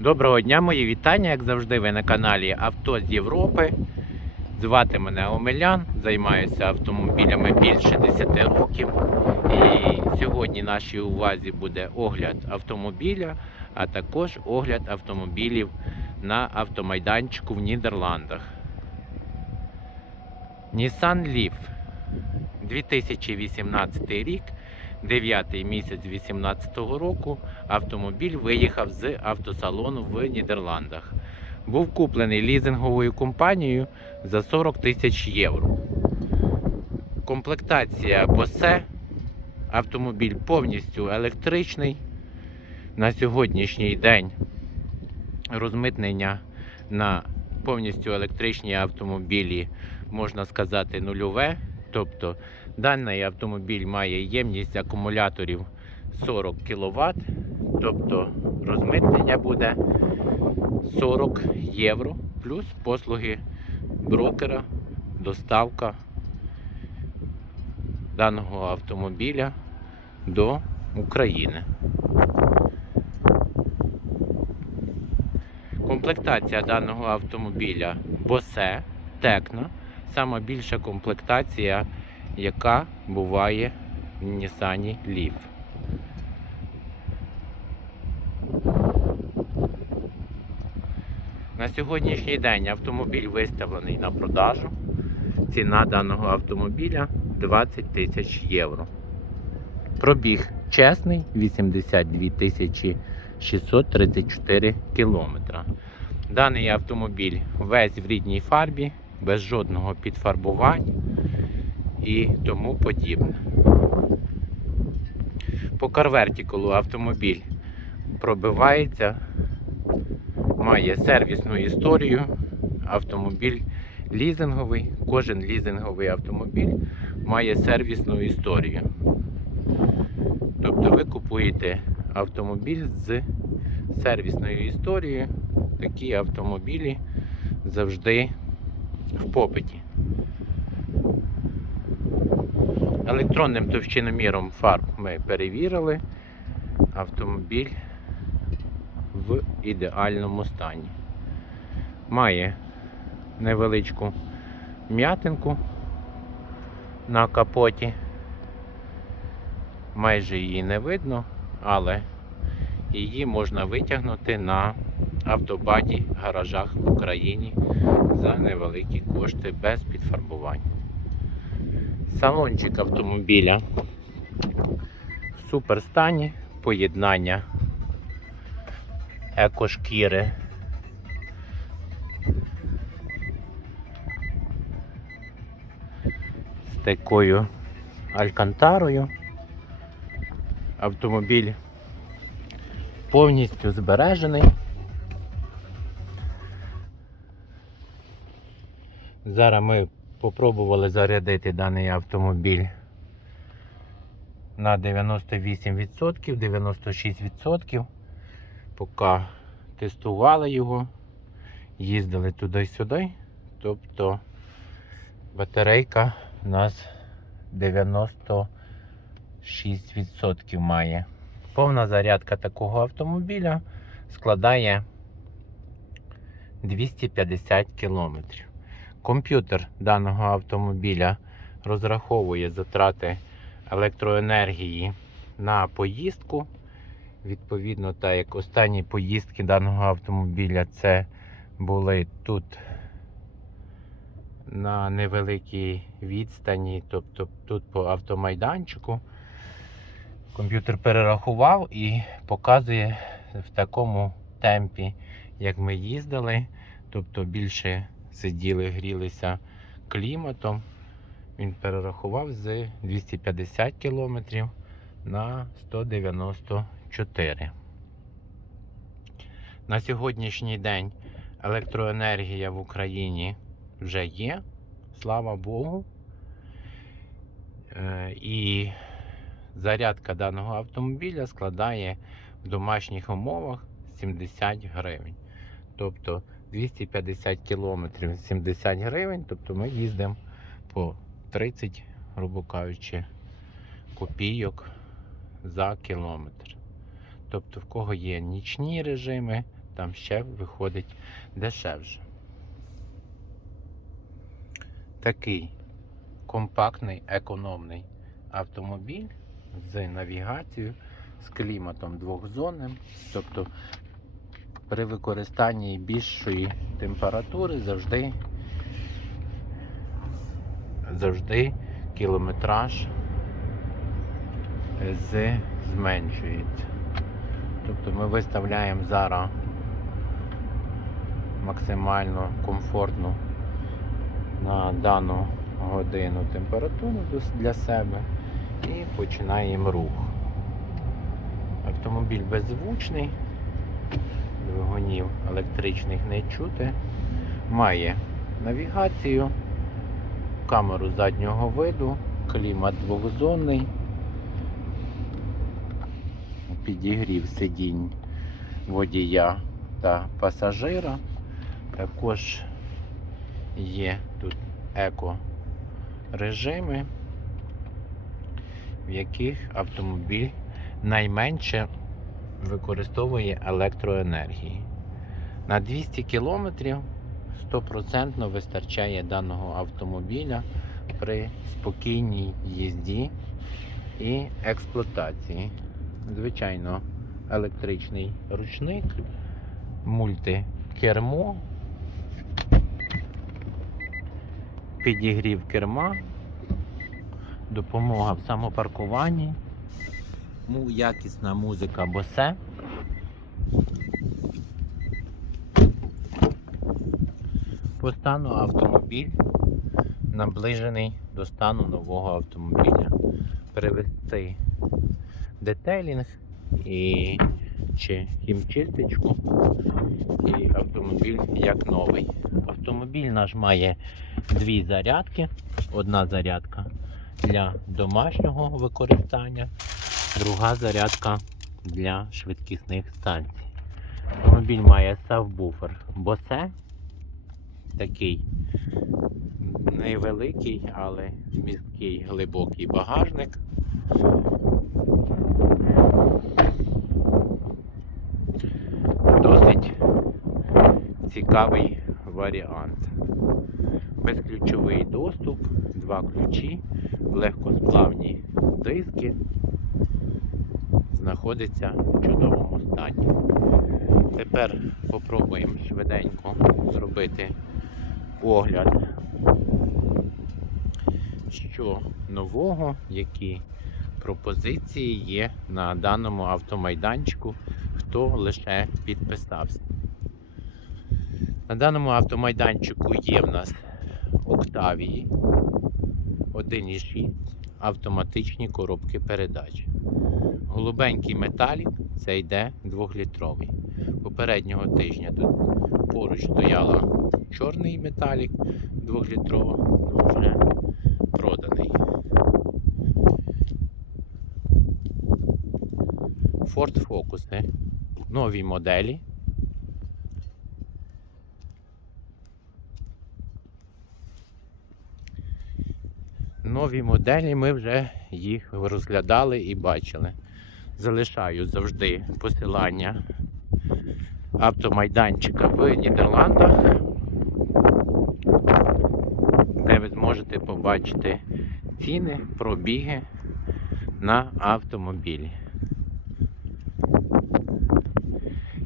Доброго дня, мої вітання, як завжди, ви на каналі Авто з Європи. Звати мене Омелян, займаюся автомобілями більше 10 років. І сьогодні нашій увазі буде огляд автомобіля, а також огляд автомобілів на автомайданчику в Нідерландах. Nissan Leaf 2018 рік, 9 місяць 2018 року. Автомобіль виїхав з автосалону в Нідерландах. Був куплений лізинговою компанією за 40 тисяч євро. Комплектація Bose. Автомобіль повністю електричний. На сьогоднішній день розмитнення на повністю електричні автомобілі можна сказати нульове. Тобто даний автомобіль має ємність акумуляторів 40 кВт, тобто розмитнення буде 40 євро плюс послуги брокера, доставка даного автомобіля до України. Комплектація даного автомобіля Bose Tecno. Сама більша комплектація, яка буває в Nissan Leaf. На сьогоднішній день автомобіль виставлений на продажу. Ціна даного автомобіля 20 тисяч євро. Пробіг чесний 82 тисячі 634 кілометра. Даний автомобіль весь в рідній фарбі, без жодного підфарбування і тому подібне. По карвертикулу автомобіль пробивається, має сервісну історію. Автомобіль лізинговий. Кожен лізинговий автомобіль має сервісну історію. Тобто ви купуєте автомобіль з сервісною історією. Такі автомобілі завжди в попиті. Електронним товщиноміром фарб ми перевірили. Автомобіль в ідеальному стані. Має невеличку м'ятинку на капоті. Майже її не видно, але її можна витягнути на автобаді гаражах в Україні за невеликі кошти без підфарбування. Салончик автомобіля в суперстані, поєднання екошкіри. З такою алькантарою. Автомобіль повністю збережений. Зараз ми попробували зарядити даний автомобіль на 98%, 96%. Поки тестували його, їздили туди-сюди. Тобто батарейка у нас 96% має. Повна зарядка такого автомобіля складає 250 км. Комп'ютер даного автомобіля розраховує затрати електроенергії на поїздку. Відповідно, так як останні поїздки даного автомобіля це були тут на невеликій відстані, тобто тут по автомайданчику. Комп'ютер перерахував і показує в такому темпі, як ми їздили, тобто більше сиділи, грілися кліматом. Він перерахував з 250 км на 194. На сьогоднішній день електроенергія в Україні вже є, слава Богу. Е, І зарядка даного автомобіля складає в домашніх умовах 70 гривень. Тобто 250 кілометрів 70 гривень, тобто ми їздимо по 30, грубо кажучи, копійок за кілометр. Тобто, в кого є нічні режими, там ще виходить дешевше. Такий компактний, економний автомобіль з навігацією, з кліматом двохзонним. Тобто при використанні більшої температури завжди, завжди кілометраж з зменшується. Тобто ми виставляємо зараз максимально комфортну на дану годину температуру для себе і починаємо рух. Автомобіль беззвучний, двигунів електричних не чути, має навігацію, камеру заднього виду, клімат двохзонний, підігрів сидінь водія та пасажира. Також є тут еко режими, в яких автомобіль найменше використовує електроенергії. На 200 км 100% вистачає даного автомобіля при спокійній їзді і експлуатації. Звичайно, електричний ручник, мультикермо, підігрів керма, допомога в самопаркуванні, якісна музика босе. По стану автомобіль наближений до стану нового автомобіля. Перевести детейлінг і чи хімчисточку, і автомобіль як новий. Автомобіль наш має дві зарядки. Одна зарядка для домашнього використання, друга зарядка для швидкісних станцій. Автомобіль має сабвуфер Bose, такий невеликий, але місткий глибокий багажник. Досить цікавий варіант. Безключовий доступ, два ключі, легкосплавні диски. Знаходиться в чудовому стані. Тепер попробуємо швиденько зробити огляд, що нового, які пропозиції є на даному автомайданчику, хто лише підписався. На даному автомайданчику є в нас Октавії 1.6 автоматичні коробки передач. Голубенький металік це йде 2-літровий. Попереднього тижня тут поруч стояла чорний металік 2-літрова, ну вже проданий. Ford Focus нові моделі. Нові моделі ми вже їх розглядали і бачили. Залишаю завжди посилання автомайданчика в Нідерландах, де ви зможете побачити ціни, пробіги на автомобілі.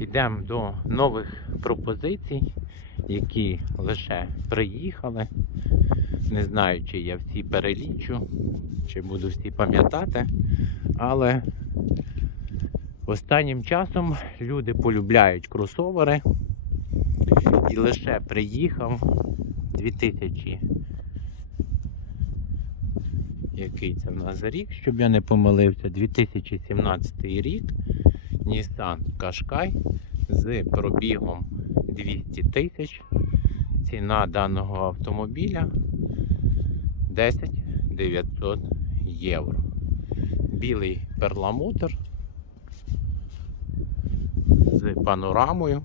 Йдемо до нових пропозицій, які лише приїхали. Не знаю, чи я всі перелічу, чи буду всі пам'ятати, але останнім часом люди полюбляють кросовери і лише приїхав 2000. Який це в нас рік, щоб я не помилився, 2017 рік Nissan Qashqai з пробігом 200 тисяч. Ціна даного автомобіля 10 900 євро. Білий перламутр з панорамою.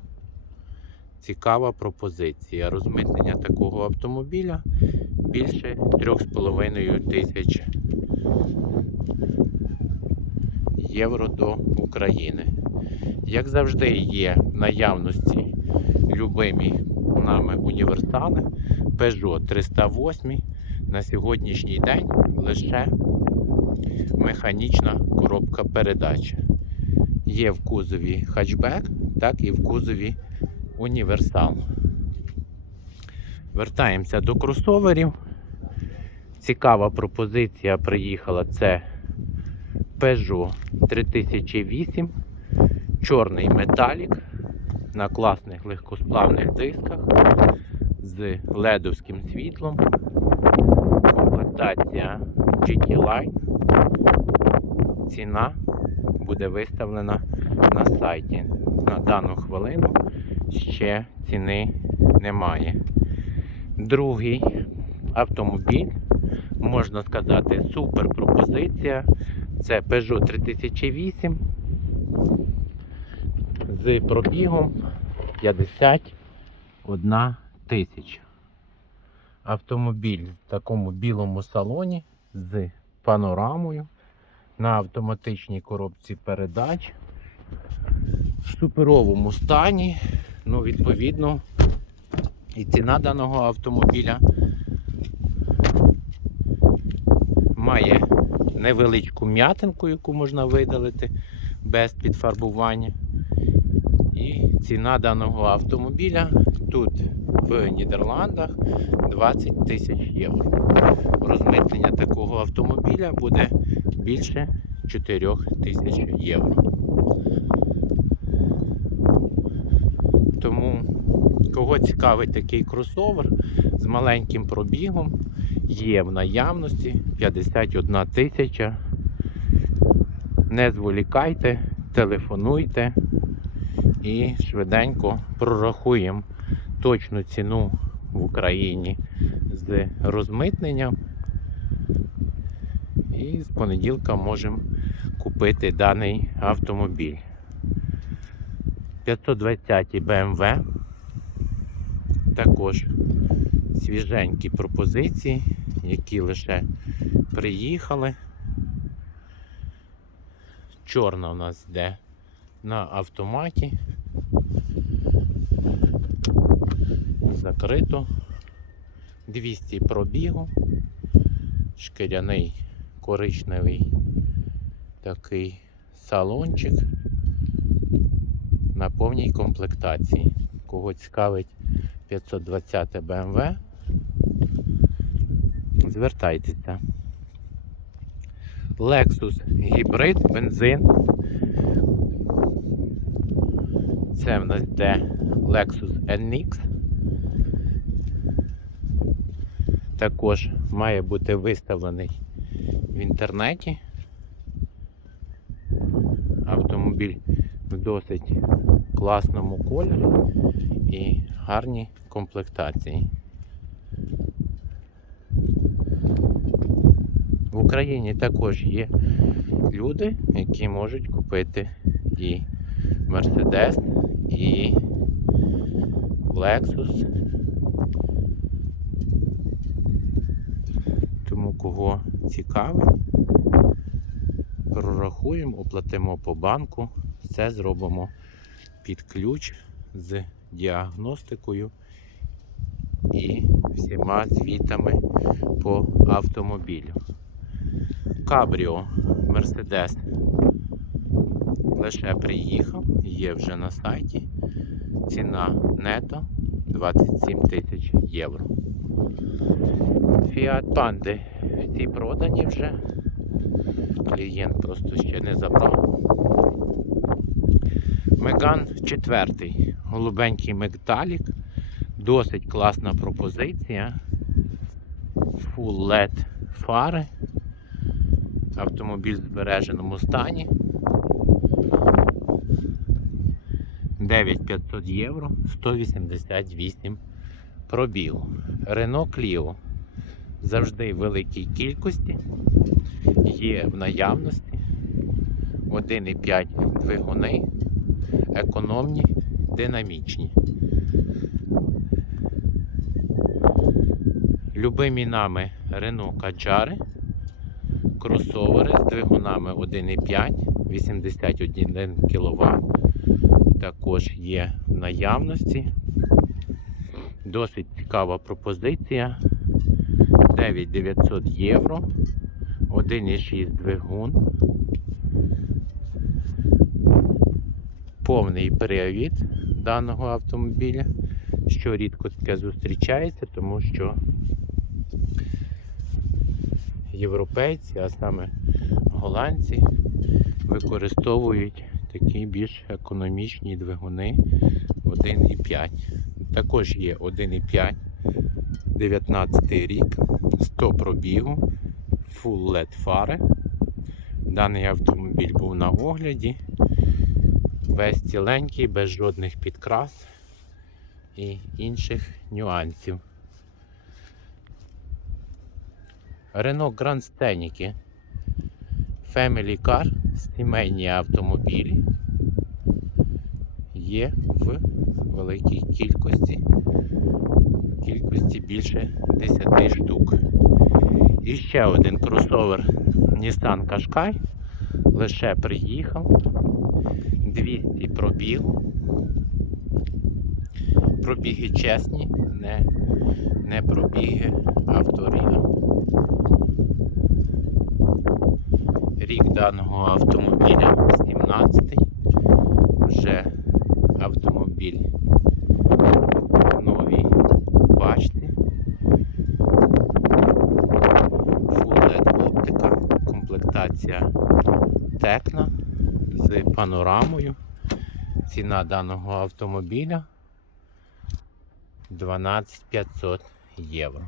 Цікава пропозиція. Розмитнення такого автомобіля більше 3,5 тисяч євро до України. Як завжди, є в наявності любимі нами універсали Peugeot 308 на сьогоднішній день лише механічна коробка передач. Є в кузові хатчбек, так і в кузові універсал. Вертаємося до кросоверів. Цікава пропозиція приїхала. Це Peugeot 3008, чорний металік на класних легкосплавних дисках з ледовським світлом. Комплектація GT Line. Ціна буде виставлена на сайті. На дану хвилину ще ціни немає. Другий автомобіль, можна сказати, супер пропозиція. Це Peugeot 3008 з пробігом 51 тисяча. Автомобіль в такому білому салоні з панорамою на автоматичній коробці передач в суперовому стані. Ну, відповідно, і ціна даного автомобіля має невеличку м'ятинку, яку можна видалити без підфарбування. І ціна даного автомобіля тут в Нідерландах 20 тисяч євро. Розмитнення такого автомобіля буде більше 4 тисяч євро. Тому, кого цікавить такий кросовер з маленьким пробігом, є в наявності 51 тисяча. Не зволікайте, телефонуйте і швиденько прорахуємо точну ціну в Україні з розмитненням. І з понеділка можемо купити даний автомобіль. 520 BMW. Також свіженькі пропозиції, які лише приїхали. Чорна у нас йде на автоматі. Закрито. 200 пробігу. Шкіряний коричневий такий салончик на повній комплектації. Кого цікавить 520 BMW, звертайтеся. Lexus гібрид, бензин. Це в нас йде Lexus NX. Також має бути виставлений в інтернеті. Автомобіль в досить класному кольорі і гарній комплектації. В Україні також є люди, які можуть купити і Mercedes, і Lexus. Кого цікавить, прорахуємо, оплатимо по банку, все зробимо під ключ з діагностикою і всіма звітами по автомобілю. Кабріо Мерседес лише приїхав, є вже на сайті. Ціна нето 27 тисяч євро. Фіат Панди всі продані вже. Клієнт просто ще не забрав. Меган 4. Голубенький металік. Досить класна пропозиція. Full LED фари. Автомобіль в збереженому стані. 9500 євро, 188 пробіг. Renault Clio завжди в великій кількості. Є в наявності 1,5 двигуни, економні, динамічні. Любимі нами Renault Kadjar, кросовери з двигунами 1,5, 81 кВт, також є в наявності. Досить цікава пропозиція. 9900 євро. 1,6 двигун. Повний привід даного автомобіля, що рідко таке зустрічається, тому що європейці, а саме голландці, використовують такі більш економічні двигуни 1,5. Також є 1,5, 19 рік, 100 пробігу, Full LED фари. Даний автомобіль був на огляді, весь ціленький, без жодних підкрас і інших нюансів. Renault Grand Scenic Family Car, сімейні автомобілі є в великій кількості, кількості більше 10 штук. І ще один кросовер Nissan Qashqai лише приїхав 200 пробігу. Пробіги чесні, не, не пробіги авторія. Рік даного автомобіля 17 вже автомобіль новій. Full LED оптика, комплектація Текна з панорамою. Ціна даного автомобіля 12500 євро.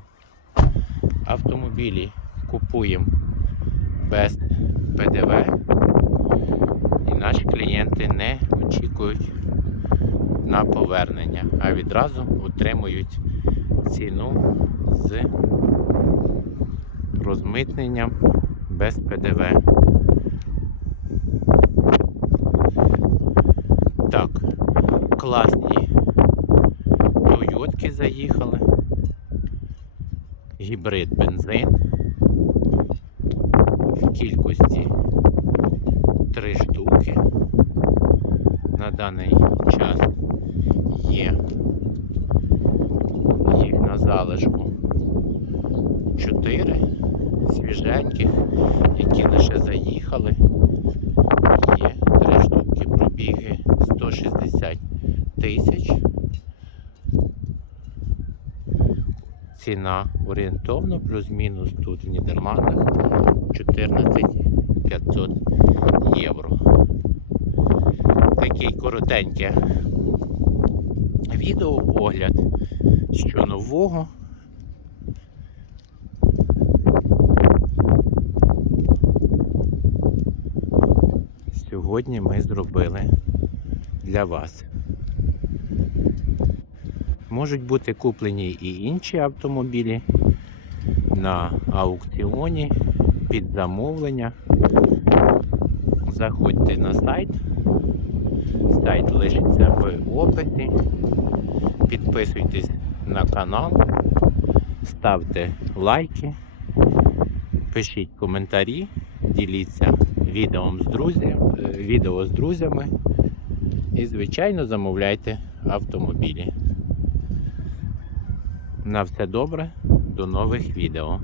Автомобілі купуємо без ПДВ. І наші клієнти не очікують на повернення, а відразу отримують ціну з розмитненням без ПДВ. Так, класні Тойотки заїхали. Гібрид бензин в кількості три штуки на даний час є. Їх на залишку чотири свіженьких, які лише заїхали. Є три штуки пробіги 160 тисяч. Ціна орієнтовно плюс-мінус тут в Нідерландах 14 500 євро. Такий коротенький відео огляд, що нового. Сьогодні ми зробили для вас. Можуть бути куплені і інші автомобілі на аукціоні під замовлення. Заходьте на сайт. Сайт лишиться в описі. Підписуйтесь на канал, ставте лайки, пишіть коментарі, діліться відео з друзями, відео з друзями і, звичайно, замовляйте автомобілі. На все добре, до нових відео.